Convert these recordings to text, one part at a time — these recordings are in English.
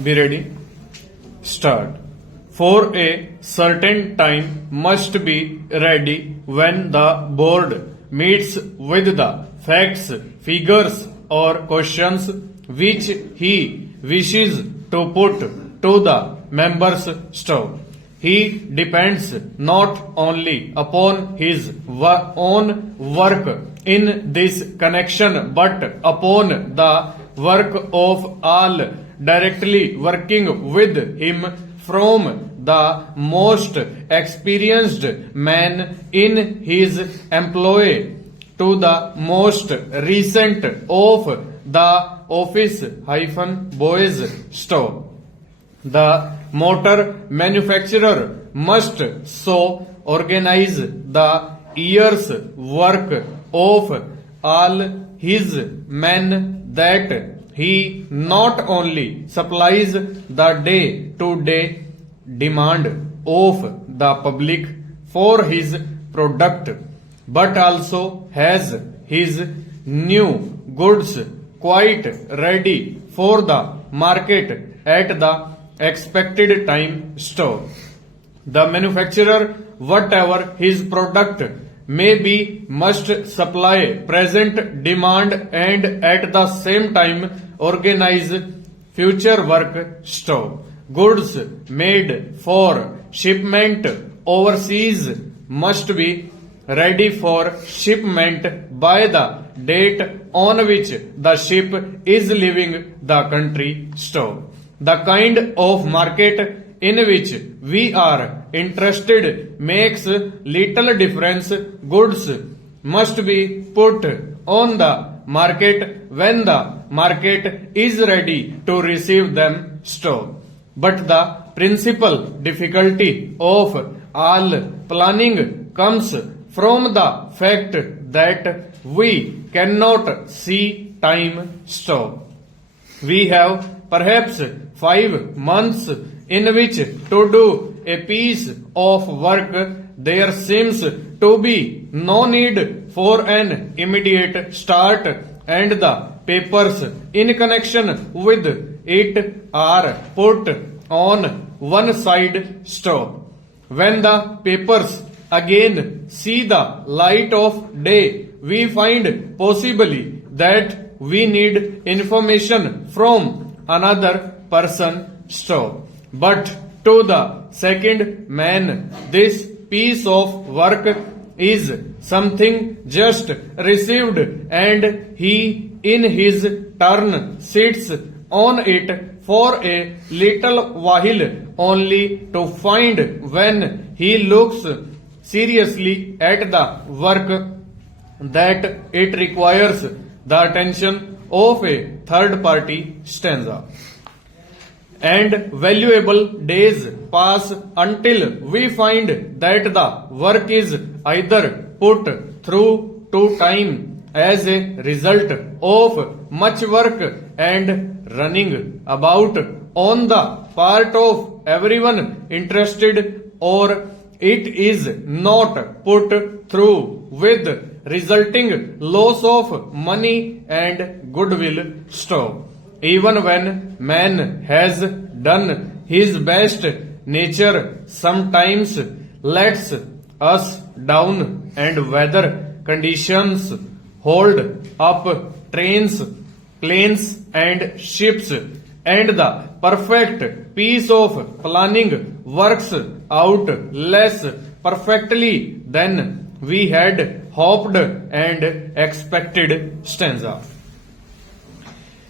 Be ready. Start. For a certain time must be ready when the board meets with the facts, figures or questions which he wishes to put to the members' stove. He depends not only upon his own work in this connection but upon the work of all directly working with him, from the most experienced man in his employ to the most recent of the office-boys staff. The motor manufacturer must so organize the year's work of all his men that he not only supplies the day-to-day demand of the public for his product, but also has his new goods quite ready for the market at the expected time store. The manufacturer, whatever his product may be, must supply present demand and at the same time organize future work stock. Goods made for shipment overseas must be ready for shipment by the date on which the ship is leaving the country store. The kind of market in which we are interested makes little difference. Goods must be put on the market when the market is ready to receive them store. But the principal difficulty of all planning comes from the fact that we cannot see time stop. We have perhaps 5 months in which to do a piece of work. There seems to be no need for an immediate start, and the papers in connection with it are put on one side stop. When the papers again see the light of day, we find possibly that we need information from another person stop. But to the second man, this piece of work is something just received, and he in his turn sits on it for a little while only to find, when he looks seriously at the work, that it requires the attention of a third party stanza. And valuable days pass until we find that the work is either put through to time as a result of much work and running about on the part of everyone interested, or it is not put through, with resulting loss of money and goodwill stop. Even when man has done his best, nature sometimes lets us down, and weather conditions hold up trains, planes and ships, and the perfect piece of planning works out less perfectly than we had hoped and expected stanza.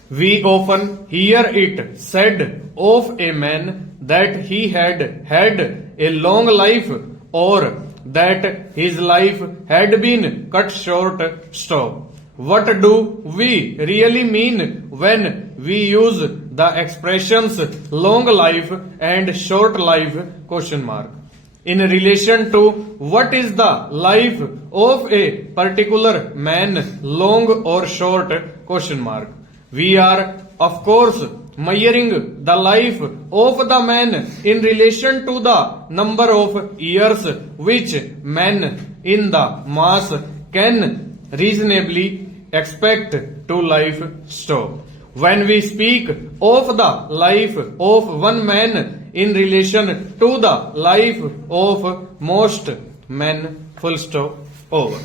We often hear it said of a man that he had had a long life, or that his life had been cut short. Stop. What do we really mean when we use the expressions long life and short life ? In relation to what is the life of a particular man, long or short ? We are, of course, measuring the life of the man in relation to the number of years which men in the mass can reasonably expect to live. Stop. when we speak of the life of one man in relation to the life of most men, full stop, over.